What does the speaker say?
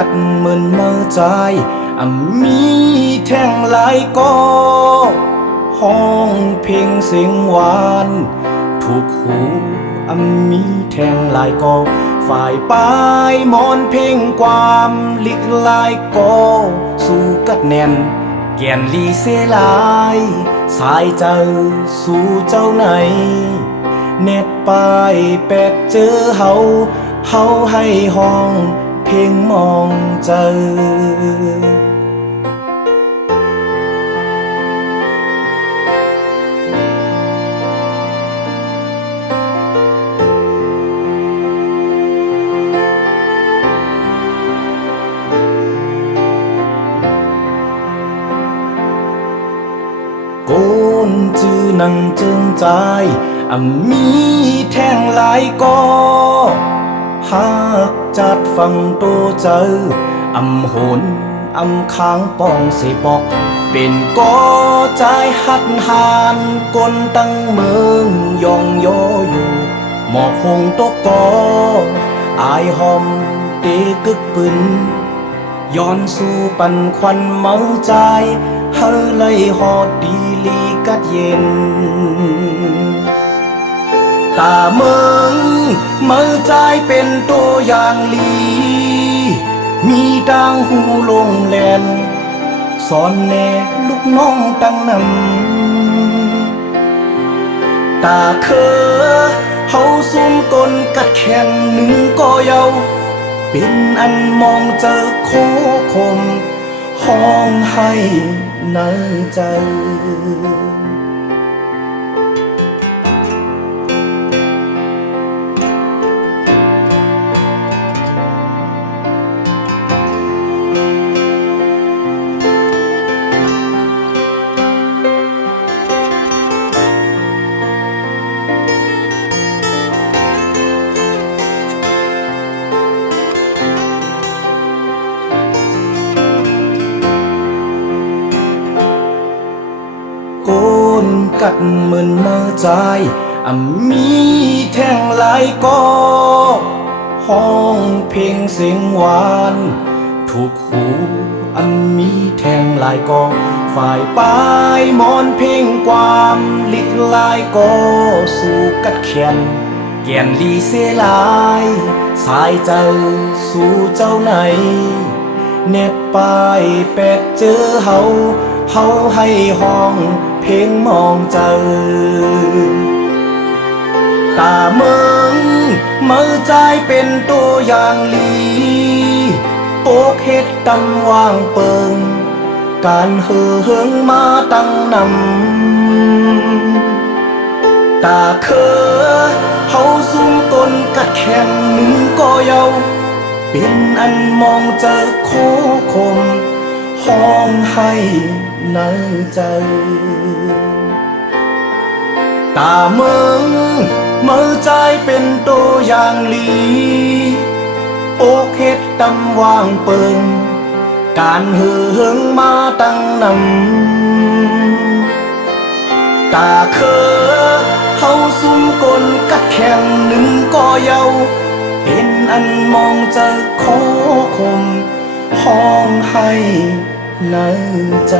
กัดเหมือนเมื่อใจมีแท่งหลายก็ห้องเพลงเสียงหวานถูกหูมีแท่งหลายก็ฝ่ายปลายมอนเพลงความลิกลายก็สู้กัดแน่นแก่นลีเสลายสายเจ้าสู่เจ้าไหนเน็ตปลายแปดเจอเฮาให้ห้องเพลงมองเจอโกนจื้อนังจึงใจมีแท่งหลายก็หากจัดฟังโตเจอโหนค้างป้องเสปอกเป็นก็ใจหัดหานกลตั้งเมืองยองโยอยู่หมอกหงตกกออายหอมเตกึกปืนย้อนสู่ปันควันเมาใจเฮาเลยหอดดีลีกัดเย็นตาเมืองเมื่อใจเป็นตัวอย่างลีมีดังหูลงแลนสอนแน่ลูกน้องตั้งนำตาเคอเฮาซุ่มกลกัดแข่งหนึ่งก็เยาเป็นอันมองเจอโคคมห้องให้ในใจโกนกัดเหมือนเมื่อใจมีแท่งหลายก็ห้องเพลงเสียงหวานถูกหูมีแท่งหลายก็ฝ่ายปลายมอนเพลงความลิกลายก็สู่กัดแขนแก่นลีเสลายสายเจ้าสู่เจ้าไหนเน็ตปลายแปดเจอเฮาให้ห้องเพลงมองเจอตาเมืองเมื่อใจเป็นตัวอย่างลีโปกเฮ็ดตำวางเปิงการเฮืองมาตั้งนำตาเคอเฮาซุ่มกลกัดแข่งหนึ่งก็เยาเป็นอันมองเจอโคคมห้องให้ในใจตาเมืองเมื่อใจเป็นตัวอย่างลีโอกเฮ็ดตำวางเปิงการเฮืองมาตั้งนำตาเคอเฮาซุ่มกลกัดแข่งหนึ่งก็เยาเป็นอันมองเจอโคคมห้องให้ในใจ